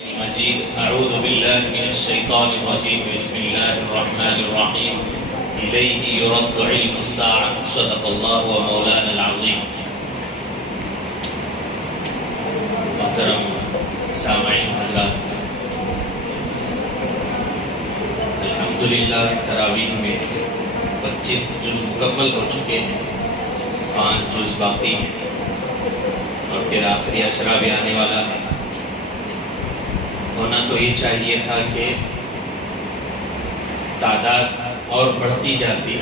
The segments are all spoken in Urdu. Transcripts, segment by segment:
مجید اعوذ باللہ من الشیطان الرجیم بسم اللہ الرحمن الرحیم الیہ یرد علم الساعة صدق اللہ و مولانا العظیم. محترم سامعین حضرات، الحمدللہ تراویح میں 25 جز مکمل ہو چکے ہیں، 5 جز باقی ہیں اور پھر آخری عشرہ بھی آنے والا ہے. ہونا تو یہ چاہیے تھا کہ تعداد اور بڑھتی جاتی،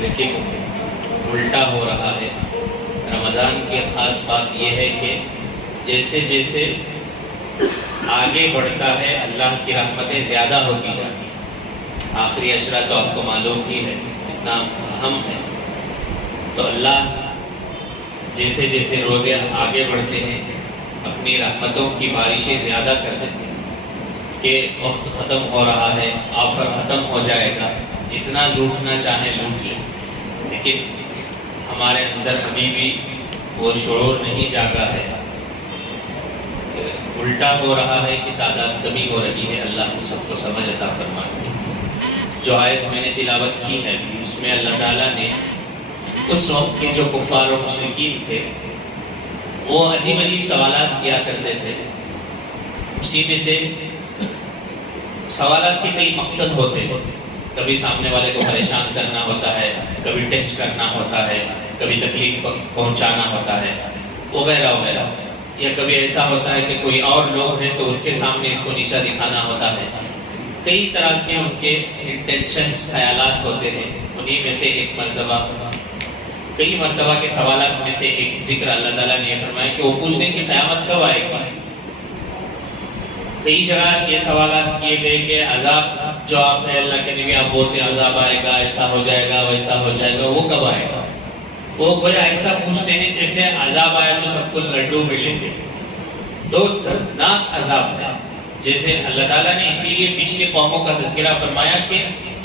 لیکن الٹا ہو رہا ہے. رمضان کی خاص بات یہ ہے کہ جیسے جیسے آگے بڑھتا ہے اللہ کی رحمتیں زیادہ ہوتی جاتی ہیں. آخری عشرہ تو آپ کو معلوم ہی ہے کتنا اہم ہے. تو اللہ جیسے جیسے روزے آگے بڑھتے ہیں اپنی رحمتوں کی بارشیں زیادہ کر دیتے ہیں کہ وقت ختم ہو رہا ہے، آفر ختم ہو جائے گا، جتنا لوٹنا چاہیں لوٹ لیں. لیکن ہمارے اندر ابھی بھی وہ شعور نہیں جاگا ہے. الٹا ہو رہا ہے کہ تعداد کمی ہو رہی ہے. اللہ ہم سب کو سمجھ عطا فرمائے. جو آیت میں نے تلاوت کی ہے اس میں اللہ تعالیٰ نے اس وقت کے جو کفار و مشرکین تھے وہ عجیب عجیب سوالات کیا کرتے تھے. اسی میں سے سوالات کے کئی مقصد ہوتے ہیں. کبھی سامنے والے کو پریشان کرنا ہوتا ہے، کبھی ٹیسٹ کرنا ہوتا ہے، کبھی تکلیف پہنچانا ہوتا ہے وغیرہ وغیرہ. یا کبھی ایسا ہوتا ہے کہ کوئی اور لوگ ہیں تو ان کے سامنے اس کو نیچا دکھانا ہوتا ہے. کئی طرح کے ان کے انٹینشنز، خیالات ہوتے ہیں. انہی میں سے ایک مرتبہ، کئی مرتبہ کے سوالات میں سے ایک ذکر اللہ تعالیٰ نے یہ فرمایا کہ وہ پوچھتے ہیں کہ قیامت کب آئے گی. کئی جگہ یہ سوالات کیے گئے کہ عذاب جو آپ ہے اللہ کے نبی آپ بولتے ہیں عذاب آئے گا، ایسا ہو جائے گا، ویسا ہو جائے گا، وہ کب آئے گا؟ وہ گویا ایسا پوچھتے ہیں جیسے عذاب آیا تو سب کو لڈو ملیں گے. تو دردناک عذاب ہے. جیسے اللہ تعالیٰ نے اسی لیے پچھلی قوموں کا تذکرہ فرمایا کہ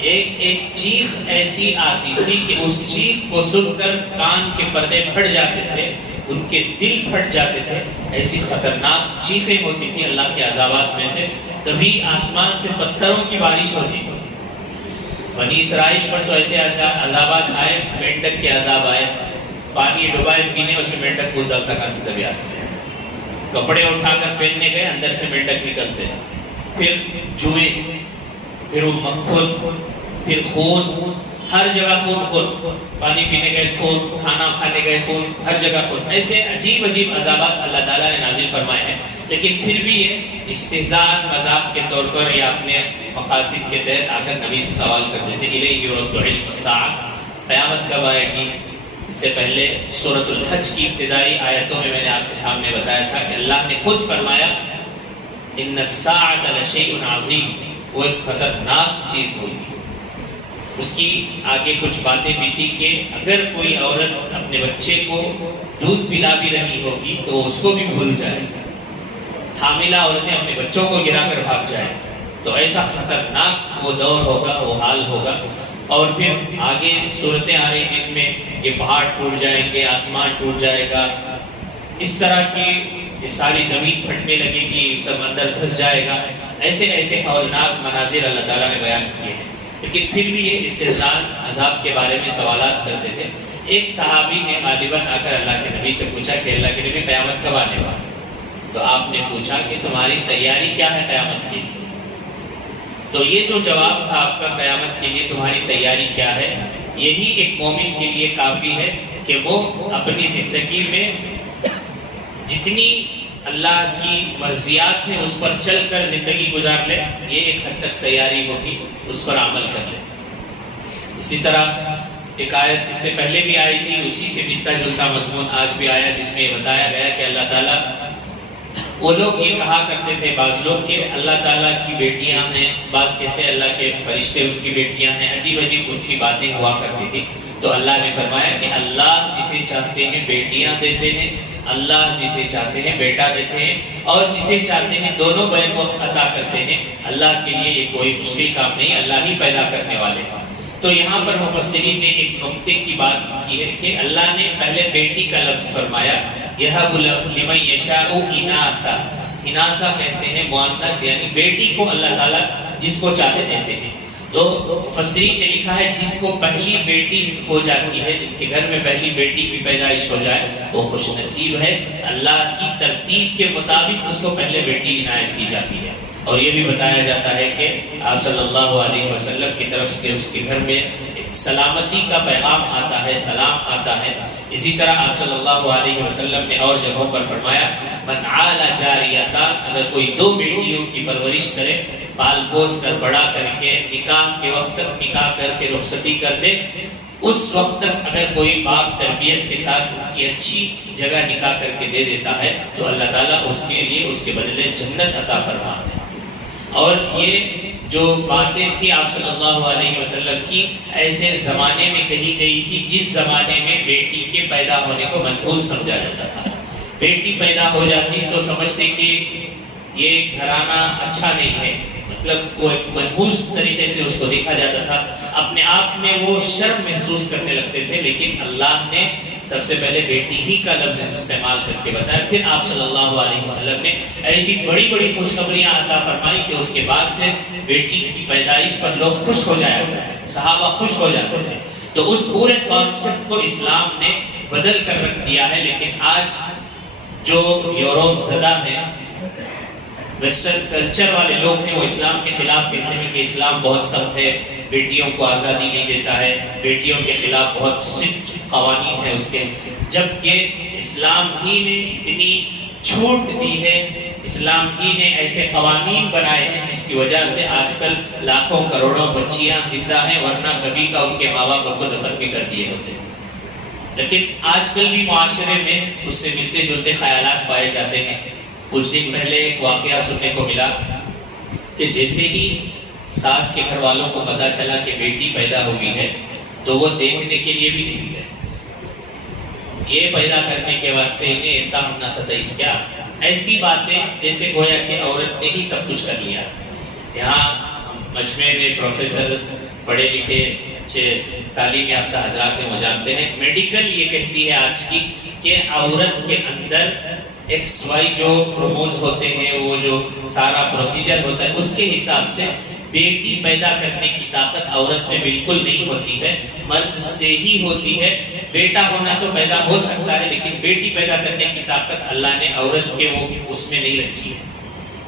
ایک ایک چیخ ایسی آتی تھی کہ اس چیخ کو سن کر کان کے پردے پھٹ جاتے تھے، ان کے دل پھٹ جاتے تھے. ایسی خطرناک چیخیں ہوتی تھی اللہ کے عذابات میں سے. کبھی آسمان سے پتھروں کی بارش ہوتی تھی. بنی اسرائیل پر تو ایسے عذابات آئے، مینڈک کے عذاب آئے. پانی ڈبائے پینے اس میں مینڈک کو دل تک سے دبی آتے ہیں. کپڑے اٹھا کر پہننے گئے اندر سے مینڈک نکلتے ہیں. پھر جوئیں، پھر وہ مکھن، پھر خون، ہر جگہ خون خون. پانی پینے گئے خون، کھانا کھانے گئے خون، ہر جگہ خون. ایسے عجیب عجیب عذابات اللہ تعالیٰ نے نازل فرمائے ہیں. لیکن پھر بھی یہ استہزاء، مذاق کے طور پر یا اپنے مقاصد کے تحت آ کر نبی سے سوال کرتے تھے. الیہ یرد علم الساعة، قیامت کب آئے گی؟ اس سے پہلے سورۃ الحج کی ابتدائی آیتوں میں نے آپ کے سامنے بتایا تھا کہ اللہ نے خود فرمایا ان الساعة لشیء عظیم، وہ ایک خطرناک چیز ہوگی. اس کی آگے کچھ باتیں بھی تھی کہ اگر کوئی عورت اپنے بچے کو دودھ پلا بھی رہی ہوگی تو اس کو بھی بھول جائے. حاملہ عورتیں اپنے بچوں کو گرا کر بھاگ جائیں تو ایسا خطرناک وہ دور ہوگا، وہ حال ہوگا. اور پھر آگے صورتیں آ رہی جس میں یہ پہاڑ ٹوٹ جائیں گے، آسمان ٹوٹ جائے گا، اس طرح کی یہ ساری زمین پھٹنے لگے گی، سمندر دھس جائے گا. ایسے ایسے ہولناک مناظر اللہ تعالیٰ نے بیان کیے ہیں. لیکن پھر بھی یہ استحزاء، عذاب کے بارے میں سوالات کرتے تھے. ایک صحابی نے غالباً آ کر اللہ کے نبی سے پوچھا کہ اللہ کے نبی قیامت کب آنے والا؟ تو آپ نے پوچھا کہ تمہاری تیاری کیا ہے قیامت کے لیے؟ تو یہ جو جواب تھا آپ کا قیامت کے لیے تمہاری تیاری کیا ہے، یہی ایک مومن کے لیے کافی ہے کہ وہ اپنی زندگی میں جتنی اللہ کی مرضیات ہیں اس پر چل کر زندگی گزار لے. یہ ایک حد تک تیاری ہوگی، اس پر عمل کر لے. اسی طرح ایک آیت اس سے پہلے بھی آئی تھی، اسی سے ملتا جلتا مضمون آج بھی آیا جس میں یہ بتایا گیا کہ اللہ تعالیٰ، وہ لوگ یہ کہا کرتے تھے بعض لوگ کہ اللہ تعالیٰ کی بیٹیاں ہیں، بعض کہتے ہیں اللہ کے فرشتے ان کی بیٹیاں ہیں. عجیب عجیب ان کی باتیں ہوا کرتی تھی. تو اللہ نے فرمایا کہ اللہ جسے چاہتے ہیں بیٹیاں دیتے ہیں، اللہ جسے چاہتے ہیں بیٹا دیتے ہیں، اور جسے چاہتے ہیں دونوں بیک وقت عطا کرتے ہیں. اللہ کے لیے یہ کوئی مشکل کام نہیں، اللہ ہی پیدا کرنے والے ہیں. تو یہاں پر مفسرین نے ایک نقطے کی بات کی ہے کہ اللہ نے پہلے بیٹی کا لفظ فرمایا، یَهَبُ لِمَن یَشَاءُ إِنَاثًا، اناسا کہتے ہیں مؤنث یعنی بیٹی کو اللہ تعالیٰ جس کو چاہے دیتے ہیں. تو مفسرین نے لکھا ہے جس کو پہلی بیٹی ہو جاتی ہے، جس کے گھر میں پہلی بیٹی کی پیدائش ہو جائے وہ خوش نصیب ہے. اللہ کی ترتیب کے مطابق اس کو پہلے بیٹی عنایت کی جاتی ہے. اور یہ بھی بتایا جاتا ہے کہ آپ صلی اللہ علیہ وسلم کی طرف سے اس کے گھر میں سلامتی کا پیغام آتا ہے، سلام آتا ہے. اسی طرح آپ صلی اللہ علیہ وسلم نے اور جگہوں پر فرمایا من عال جاریتان، اگر کوئی دو بیٹیوں کی پرورش کرے، پال پوس کر بڑا کر کے نکاح کے وقت تک نکاح کر کے رخصتی کر دے، اس وقت تک اگر کوئی باپ تربیت کے ساتھ ان کی اچھی جگہ نکاح کر کے دے دیتا ہے تو اللہ تعالیٰ اس کے لیے اس کے بدلے جنت عطا فرماتے ہیں. اور یہ جو باتیں تھی آپ صلی اللہ علیہ وسلم کی ایسے زمانے میں کہی گئی تھی جس زمانے میں بیٹی کے پیدا ہونے کو منحوس سمجھا جاتا تھا. بیٹی پیدا ہو جاتی تو سمجھتے کہ یہ گھرانہ اچھا نہیں ہے، مطلب وہ ایک منحوس طریقے سے اس کو دیکھا جاتا تھا، اپنے آپ میں وہ شرم محسوس کرنے لگتے تھے. لیکن اللہ نے سب سے پہلے بیٹی ہی کا لفظ استعمال کر کے بتایا. پھر آپ صلی اللہ علیہ وسلم نے ایسی بڑی بڑی خوشخبریاں عطا فرمائی کہ اس کے بعد سے بیٹی کی پیدائش پر لوگ خوش ہو جایا کرتے تھے، صحابہ خوش ہو جاتے تھے. تو اس پورے کانسیپٹ کو اسلام نے بدل کر رکھ دیا ہے. لیکن آج جو یورپ زدہ ہیں، ویسٹرن کلچر والے لوگ ہیں، وہ اسلام کے خلاف کہتے ہیں کہ اسلام بہت سخت ہے، بیٹیوں کو آزادی نہیں دیتا ہے، بیٹیوں کے خلاف بہت سخت قوانین ہیں اس کے. جبکہ اسلام ہی نے اتنی چھوٹ دی ہے، اسلام ہی نے ایسے قوانین بنائے ہیں جس کی وجہ سے آج کل لاکھوں کروڑوں بچیاں زندہ ہیں، ورنہ کبھی کا ان کے ماں باپ ان کو دفن بھی کر دیے ہوتے ہیں. لیکن آج کل بھی معاشرے میں اس سے ملتے جلتے خیالات پائے جاتے ہیں. کچھ دن پہلے ایک واقعہ سننے کو ملا کہ جیسے ہی ساس کے گھر والوں کو پتا چلا کہ بیٹی پیدا ہوئی ہے تو وہ دیکھنے کے لیے بھی نہیں گئے. یہ پیدا کرنے کے واسطے انہیں اتنا ہونا ستائیس کیا، ایسی باتیں جیسے گویا کہ عورت نے ہی سب کچھ کر لیا. یہاں مجمع میں پروفیسر، پڑھے لکھے اچھے تعلیم یافتہ حضرات ہیں، وہ جانتے ہیں میڈیکل یہ کہتی ہے آج کی کہ عورت کے اندر ایکس وائی جو کروموز ہوتے ہیں، وہ جو سارا پروسیجر ہوتا ہے اس کے حساب سے بیٹی پیدا کرنے کی طاقت عورت میں بالکل نہیں ہوتی ہے، مرد سے ہی ہوتی ہے. بیٹا ہونا تو پیدا ہو سکتا ہے لیکن بیٹی پیدا کرنے کی طاقت اللہ نے عورت کے وہ اس میں نہیں رکھی ہے.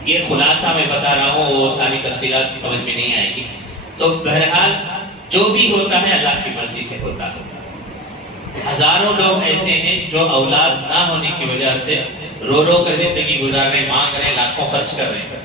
یہ خلاصہ میں بتا رہا ہوں، وہ ساری تفصیلات سمجھ میں نہیں آئے گی. تو بہرحال جو بھی ہوتا ہے اللہ کی مرضی سے ہوتا ہے. ہزاروں لوگ ایسے ہیں جو اولاد نہ ہونے کی وجہ سے رو رو کر زندگی گزار رہے ہیں، مانگ رہے ہیں، لاکھوں خرچ کر رہے ہیں.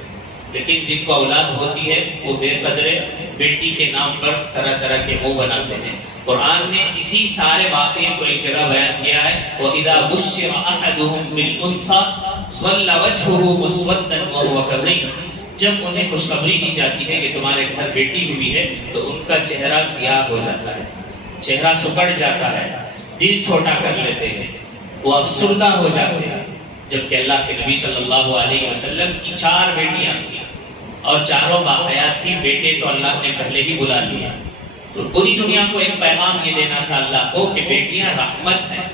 لیکن جن کو اولاد ہوتی ہے وہ بے قدرے بیٹی کے نام پر طرح طرح کے منہ بناتے ہیں. قرآن نے اسی سارے واقعے کو ایک جگہ بیان کیا ہے، وَإِذَا بُشِّرَ أَحَدُهُم بِالْأُنثَىٰ ظَلَّ وَجْهُهُ مُسْوَدًّا وَهُوَ كَظِيمٌ. جب انہیں خوشخبری دی جاتی ہے کہ تمہارے گھر بیٹی ہوئی ہے تو ان کا چہرہ سیاہ ہو جاتا ہے، چہرہ سکڑ جاتا ہے، دل چھوٹا کر لیتے ہیں، وہ افسردہ ہو جاتے ہیں. جبکہ اللہ کے نبی صلی اللہ علیہ وسلم کی 4 بیٹیاں تھیں اور چاروں باحیات تھیں. بیٹے تو اللہ نے پہلے ہی بلا لیا. تو پوری دنیا کو ایک پیغام یہ دینا تھا اللہ کو کہ بیٹیاں رحمت ہیں.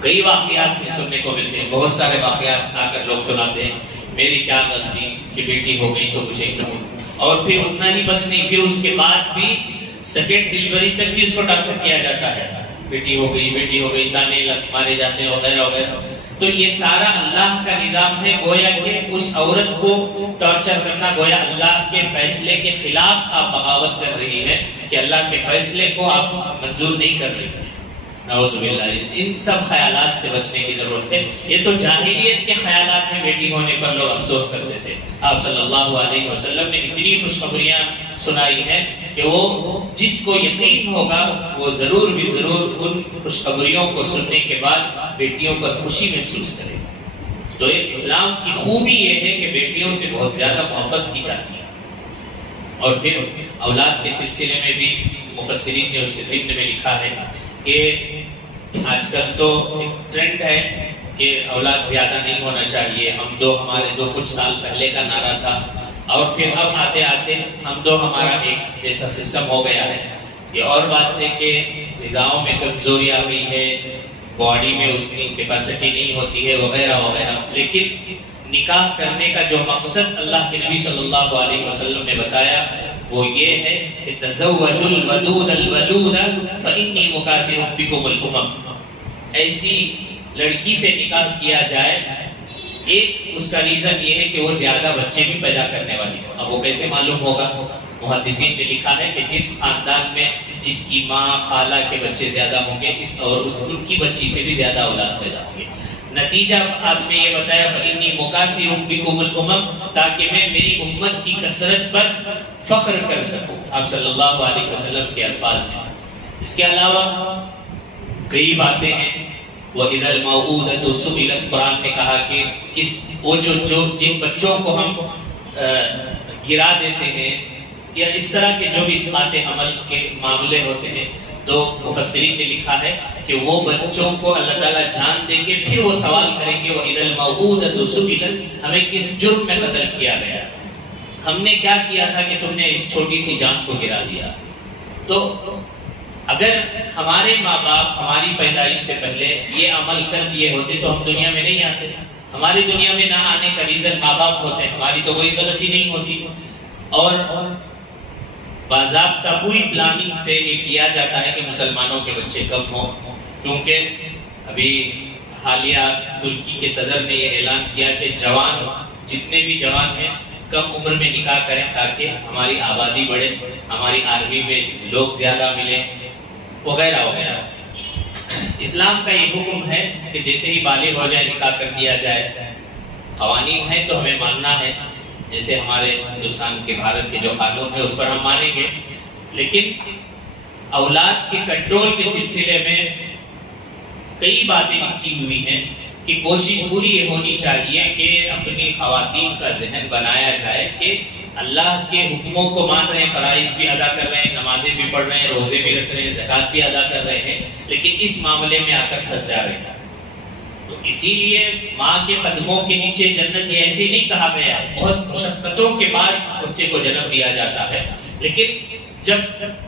کئی واقعات میں سننے کو ملتے ہیں، بہت سارے واقعات آ کر لوگ سناتے ہیں میری کیا غلطی کہ بیٹی ہو گئی تو مجھے کیوں. اور پھر اتنا ہی بس نہیں، پھر اس کے بعد بھی سیکنڈ ڈیلیوری تک بھی اس کو ٹارچر کیا جاتا ہے، بیٹی ہو گئی، بیٹی ہو گئی، تانے مارے جاتے ہیں وغیرہ وغیرہ. تو یہ سارا اللہ کا نظام ہے. گویا کہ اس عورت کو ٹارچر کرنا گویا اللہ کے فیصلے کے خلاف آپ بغاوت کر رہی ہے کہ اللہ کے فیصلے کو آپ منظور نہیں کر رہی ہیں. نعوذ باللہ. ان سب خیالات سے بچنے کی ضرورت ہے. یہ تو جاہلیت کے خیالات ہیں، بیٹی ہونے پر لوگ افسوس کرتے تھے. آپ صلی اللہ علیہ وسلم نے اتنی خوشخبریاں سنائی ہیں کہ وہ جس کو یقین ہوگا وہ ضرور بھی ضرور ان خوشخبریوں کو سننے کے بعد بیٹیوں پر خوشی محسوس کرے گا. تو اسلام کی خوبی یہ ہے کہ بیٹیوں سے بہت زیادہ محبت کی جاتی ہے. اور پھر اولاد کے سلسلے میں بھی مفسرین نے اس کے ضمن میں لکھا ہے کہ آج کل تو ایک ٹرینڈ ہے کہ اولاد زیادہ نہیں ہونا چاہیے. ہمارے دو کچھ سال پہلے کا نعرہ تھا اور پھر اب آتے آتے ہمارا ایک جیسا سسٹم ہو گیا ہے. یہ اور بات ہے کہ غذاؤں میں کمزوری آ گئی ہے، باڈی میں اتنی کیپیسٹی نہیں ہوتی ہے وغیرہ وغیرہ، لیکن نکاح کرنے کا جو مقصد اللہ کے نبی صلی اللہ علیہ وسلم نے بتایا وہ یہ ہے کہ تزوجوا الودود الولود فإنی مکافر بکم الامم، ایسی لڑکی سے نکاح کیا جائے. ایک اس کا ریزن یہ ہے کہ وہ زیادہ بچے بھی پیدا کرنے والی ہے. اب وہ کیسے معلوم ہوگا؟ محدثین نے لکھا ہے کہ جس خاندان میں جس کی ماں خالہ کے بچے زیادہ ہوں گے ان کی بچی سے بھی زیادہ اولاد پیدا ہوں گے. نتیجہ بعد میں یہ بتایا فإنی مکافر بکم الامم، تاکہ میں میری امت کی کثرت پر فخر کر سکوں. آپ صلی اللہ علیہ وسلم کے الفاظ ہیں. اس کے علاوہ کئی باتیں ہیں. وَإِذَا الْمَوْءُودَةُ سُئِلَتْ، قرآن نے کہا کہ وہ جو جن بچوں کو ہم گرا دیتے ہیں یا اس طرح کے جو بھی اسقاط حمل کے معاملے ہوتے ہیں، تو مفسرین نے لکھا ہے کہ وہ بچوں کو اللہ تعالیٰ جان دیں گے، پھر وہ سوال کریں گے وَإِذَا الْمَوْءُودَةُ سُئِلَتْ، ہمیں کس جرم میں قتل کیا گیا، ہم نے کیا کیا تھا کہ تم نے اس چھوٹی سی جان کو گرا دیا. تو اگر ہمارے ماں باپ ہماری پیدائش سے پہلے یہ عمل کر دیے ہوتے تو ہم دنیا میں نہیں آتے. ہماری دنیا میں نہ آنے کا ریزن ماں باپ ہوتے ہیں، ہماری تو کوئی غلطی نہیں ہوتی. اور باضابطہ پوری پلاننگ سے یہ کیا جاتا ہے کہ مسلمانوں کے بچے کم ہوں، کیونکہ ابھی حالیہ ترکی کے صدر نے یہ اعلان کیا کہ جوان جتنے بھی جوان ہیں کم عمر میں نکاح کریں تاکہ ہماری آبادی بڑھے، ہماری آرمی میں لوگ زیادہ ملیں وغیرہ وغیرہ. اسلام کا یہ حکم ہے کہ جیسے ہی بالغ ہو جائے نکاح کر دیا جائے. قوانین ہیں تو ہمیں ماننا ہے، جیسے ہمارے ہندوستان کے بھارت کے جو قانون ہے اس پر ہم مانیں گے، لیکن اولاد کے کنٹرول کے سلسلے میں کئی باتیں لکھی ہوئی ہیں کہ کوشش پوری یہ ہونی چاہیے کہ اپنی خواتین کا ذہن بنایا جائے کہ اللہ کے حکموں کو مان رہے ہیں، فرائض بھی ادا کر رہے ہیں، نمازیں بھی پڑھ رہے ہیں، روزے بھی رکھ رہے ہیں، زکوٰۃ بھی ادا کر رہے ہیں، لیکن اس معاملے میں آ کر پھنس جا رہے ہیں. تو اسی لیے ماں کے قدموں کے نیچے جنت یہ ایسے نہیں کہا گیا. بہت مشقتوں کے بعد بچے کو جنم دیا جاتا ہے، لیکن جب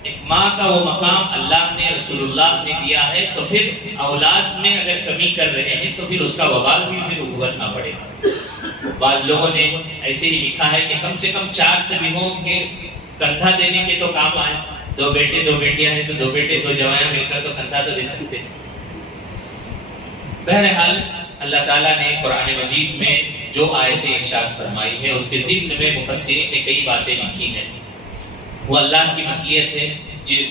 ایک ماں کا وہ مقام اللہ نے رسول اللہ نے دیا ہے تو پھر اولاد میں اگر کمی کر رہے ہیں تو پھر اس کا وبال بھی پھر بھگتنا پڑے گا. بعض لوگوں نے ایسے ہی لکھا ہے کہ کم سے کم 4 تبیہوں کے کندھا دینے کے تو کام آئے. 2 بیٹے 2 بیٹیاں ہیں تو 2 بیٹے 2 جوایاں مل کر تو کندھا تو دے سکتے ہیں. بہرحال اللہ تعالیٰ نے قرآن مجید میں جو آیتیں ارشاد فرمائی ہیں اس کے ضمن میں مفسرین نے کئی باتیں لکھی ہیں. وہ اللہ کی مصلحت ہے،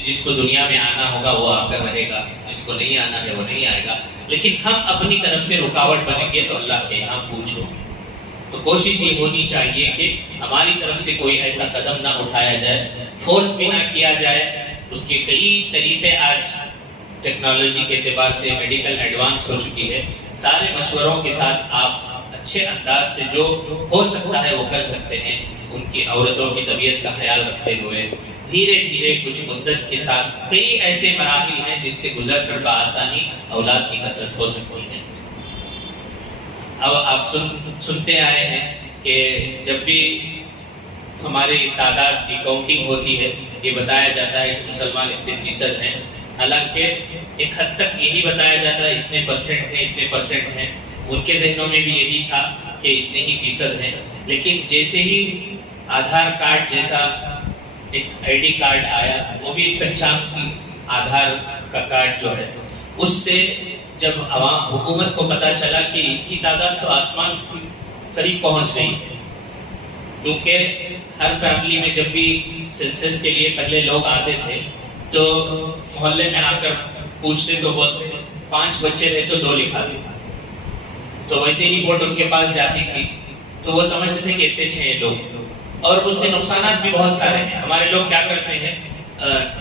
جس کو دنیا میں آنا ہوگا وہ آ کر رہے گا، جس کو نہیں آنا ہے وہ نہیں آئے گا. لیکن ہم اپنی طرف سے رکاوٹ بنیں گے تو اللہ کے یہاں پوچھو. تو کوشش یہ ہونی چاہیے کہ ہماری طرف سے کوئی ایسا قدم نہ اٹھایا جائے، فورس بھی نہ کیا جائے. اس کے کئی طریقے آج ٹیکنالوجی کے اعتبار سے میڈیکل ایڈوانس ہو چکی ہے. سارے مشوروں کے ساتھ آپ اچھے انداز سے جو ہو سکتا ہے وہ کر سکتے ہیں. ان کی عورتوں کی طبیعت کا خیال رکھتے ہوئے دھیرے دھیرے کچھ مدت کے ساتھ کئی ایسے مراحل ہیں جن سے گزر کر بآسانی اولاد کی کثرت ہو سکتی ہے. اب آپ سنتے آئے ہیں کہ جب بھی ہماری تعداد کی کاؤنٹنگ ہوتی ہے یہ بتایا جاتا ہے کہ مسلمان اتنے فیصد ہیں، حالانکہ ایک حد تک یہی بتایا جاتا ہے اتنے پرسنٹ ہیں اتنے پرسنٹ ہیں. ان کے ذہنوں میں بھی یہی تھا کہ اتنے ہی فیصد ہیں. لیکن جیسے ہی آدھار کارڈ جیسا ایک آئی ڈی کارڈ آیا، وہ بھی ایک پہچان کی آدھار کا کارڈ جو ہے، اس سے جب عوام حکومت کو پتا چلا کہ ان کی تعداد تو آسمان کے قریب پہنچ گئی ہے. کیونکہ ہر فیملی میں جب بھی سینسس کے لیے پہلے لوگ آتے تھے تو محلے میں آ کر پوچھتے تو بولتے 5 بچے تھے تو 2 لکھا دے. تو ویسے ہی ووٹ ان کے پاس جاتی تھی تو وہ سمجھتے تھے کہ اتنے 6 لوگ. اور اس سے نقصانات بھی بہت سارے ہیں. ہمارے لوگ کیا کرتے ہیں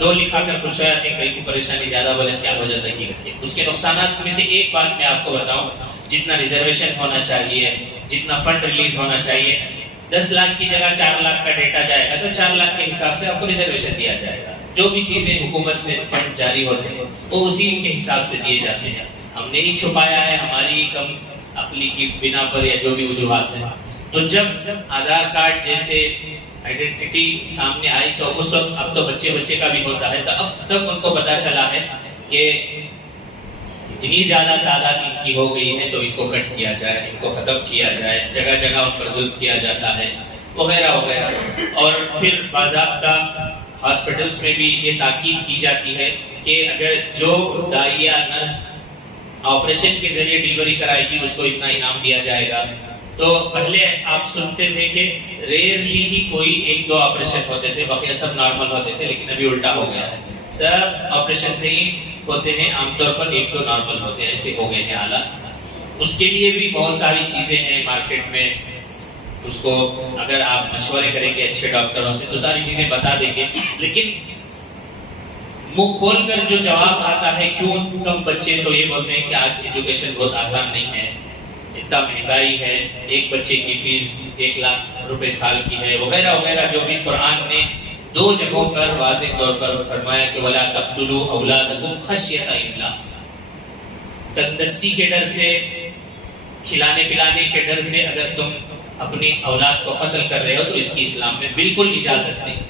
2 لکھا کر خوش ہو جاتے ہیں، کہیں کو پریشانی زیادہ بولے کیا ہو جاتا ہے کہ رکھے. اس کے نقصانات میں سے ایک بات میں آپ کو بتاؤں، جتنا ریزرویشن ہونا چاہیے، جتنا فنڈ ریلیز ہونا چاہیے، 10 لاکھ کی جگہ 4 لاکھ کا ڈیٹا جائے گا تو 4 لاکھ کے حساب سے آپ کو ریزرویشن دیا جائے گا. جو بھی چیزیں حکومت سے فنڈ جاری ہوتے ہیں وہ اسی کے حساب سے دیے جاتے ہیں. ہم نے ہی چھپایا ہے ہماری کم عقلی کی بنا پر یا جو بھی وجوہات ہیں. تو جب آدھار کارڈ جیسے آئیڈینٹی سامنے آئی تو اس وقت اب تو بچے کا بھی ہوتا ہے، تو اب تک ان کو پتا چلا ہے کہ اتنی زیادہ تعداد ان کی ہو گئی ہے تو ان کو کٹ کیا جائے، ان کو ختم کیا جائے، جگہ جگہ ان پر ظلم کیا جاتا ہے وغیرہ وغیرہ۔ اور پھر باضابطہ ہاسپٹلس میں بھی یہ تاکید کی جاتی ہے کہ اگر جو دائیا نرس آپریشن کے ذریعے ڈیلیوری کرائے گی اس کو اتنا انعام دیا جائے گا۔ تو پہلے آپ سنتے تھے کہ ریئرلی ہی کوئی ایک دو آپریشن ہوتے تھے، باقی سب نارمل ہوتے تھے، لیکن ابھی الٹا ہو گیا ہے، سب آپریشن سے ہی ہوتے ہیں، عام طور پر ایک دو نارمل ہوتے ہیں، ایسے ہو گئے ہیں حالات۔ اس کے لیے بھی بہت ساری چیزیں ہیں مارکیٹ میں، اس کو اگر آپ مشورے کریں گے اچھے ڈاکٹروں سے تو ساری چیزیں بتا دیں گے، لیکن منہ کھول کر جو جواب آتا ہے کیوں کم بچے، تو یہ بولتے ہیں کہ آج ایجوکیشن بہت آسان نہیں ہے، اتنا مہنگائی ہے، ایک بچے کی فیس 1,00,000 روپے سال کی ہے وغیرہ وغیرہ، جو بھی قرآن نے 2 جگہوں پر واضح طور پر فرمایا کہ وَلَا تَقْتُلُوا أَوْلَادَكُمْ خَشْيَةَ إِمْلَاقٍ، تندرستی کے ڈر سے، کھلانے پلانے کے ڈر سے اگر تم اپنی اولاد کو قتل کر رہے ہو تو اس کی اسلام میں بالکل اجازت نہیں۔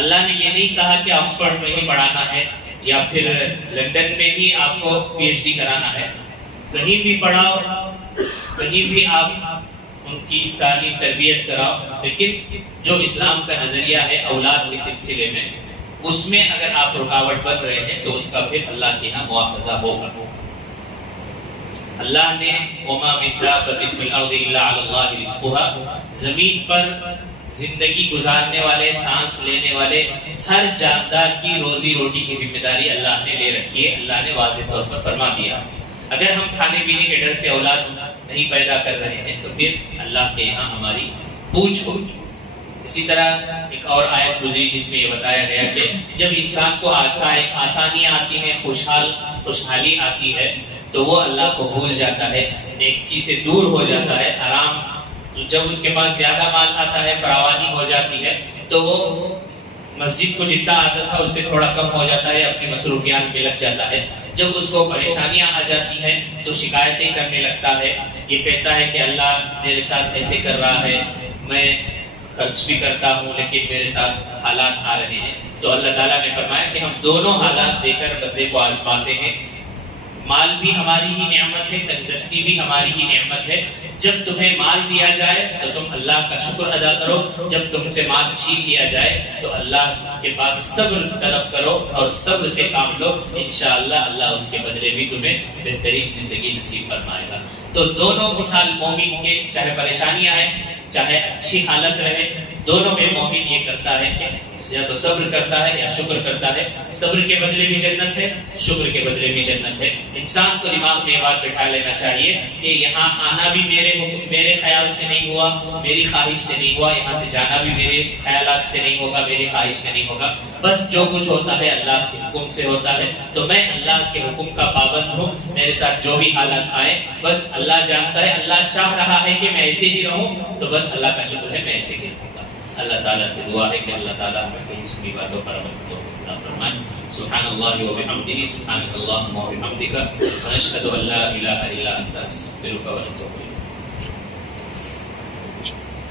اللہ نے یہ نہیں کہا کہ آکسفورڈ میں ہی پڑھانا ہے یا پھر لندن میں ہی آپ کو پی ایچ ڈی کرانا ہے، کہیں بھی پڑھاؤ، کہیں بھی آپ ان کی تعلیم تربیت کراؤ، لیکن جو اسلام کا نظریہ ہے اولاد کے سلسلے میں، اس میں اگر آپ رکاوٹ بن رہے ہیں تو اس کا پھر اللہ کے ہاں مواخذہ ہوگا۔ اللہ نے وَمَا مِن دَابَّةٍ فِي الْأَرْضِ إِلَّا عَلَى اللَّهِ رِزْقُهَا، زمین پر زندگی گزارنے والے، سانس لینے والے ہر جاندار کی روزی روٹی کی ذمہ داری اللہ نے لے رکھی ہے، اللہ نے واضح طور پر فرما دیا۔ اگر ہم کھانے پینے کے ڈر سے اولاد نہیں پیدا کر رہے ہیں تو پھر اللہ کے یہاں ہماری پوچھ ہوگی۔ اسی طرح ایک اور آیت گزری جس میں یہ بتایا گیا کہ جب انسان کو آسانیاں آتی ہیں، خوشحالی آتی ہے تو وہ اللہ کو بھول جاتا ہے، نیکی سے دور ہو جاتا ہے، آرام، جب اس کے پاس زیادہ مال آتا ہے، فراوانی ہو جاتی ہے تو وہ مسجد کو جتنا آتا تھا اس سے تھوڑا کم ہو جاتا ہے، اپنی مصروفیات میں لگ جاتا ہے۔ جب اس کو پریشانیاں آ جاتی ہیں تو شکایتیں کرنے لگتا ہے، یہ کہتا ہے کہ اللہ میرے ساتھ ایسے کر رہا ہے، میں خرچ بھی کرتا ہوں لیکن میرے ساتھ حالات آ رہے ہیں۔ تو اللہ تعالیٰ نے فرمایا کہ ہم دونوں حالات دے کر بندے کو آزماتے ہیں، مال بھی ہماری ہی نعمت ہے، تندرستی بھی ہماری ہی نعمت ہے۔ جب تمہیں مال دیا جائے تو تم اللہ کا شکر ادا کرو، جب تم سے مال چھین لیا جائے تو اللہ کے پاس صبر طلب کرو اور صبر سے کام لو، انشاءاللہ اللہ اس کے بدلے بھی تمہیں بہترین زندگی نصیب فرمائے گا۔ تو دونوں حال مومن کے، چاہے پریشانیاں آئیں چاہے اچھی حالت رہے، دونوں میں مومن یہ کرتا ہے کہ یا تو صبر کرتا ہے یا شکر کرتا ہے، صبر کے بدلے بھی جنت ہے، شکر کے بدلے بھی جنت ہے۔ انسان کو دماغ میں یہ بات بٹھا لینا چاہیے کہ یہاں آنا بھی میرے خیال سے نہیں ہوا، میری خواہش سے نہیں ہوا، یہاں سے جانا بھی میرے خیالات سے نہیں ہوگا، میری خواہش سے نہیں ہوگا، بس جو کچھ ہوتا ہے اللہ کے حکم سے ہوتا ہے۔ تو میں اللہ کے حکم کا پابند ہوں، میرے ساتھ جو بھی حالات آئے بس اللہ جانتا ہے، اللہ چاہ رہا ہے کہ میں ایسے ہی رہوں تو بس اللہ کا شکر ہے میں ایسے ہی رہوں گا۔ اللہ تعالیٰ سے دعا ہے کہ اللہ تعالیٰ ہمیں کہیں سنی باتوں پر عمل کی توفیق عطا فرمائے۔ سبحان اللہ و بحمدہ، سبحانک اللہم و بحمدک، ونشہد ان لا الہ الا انت، نستغفرک و نتوب الیک۔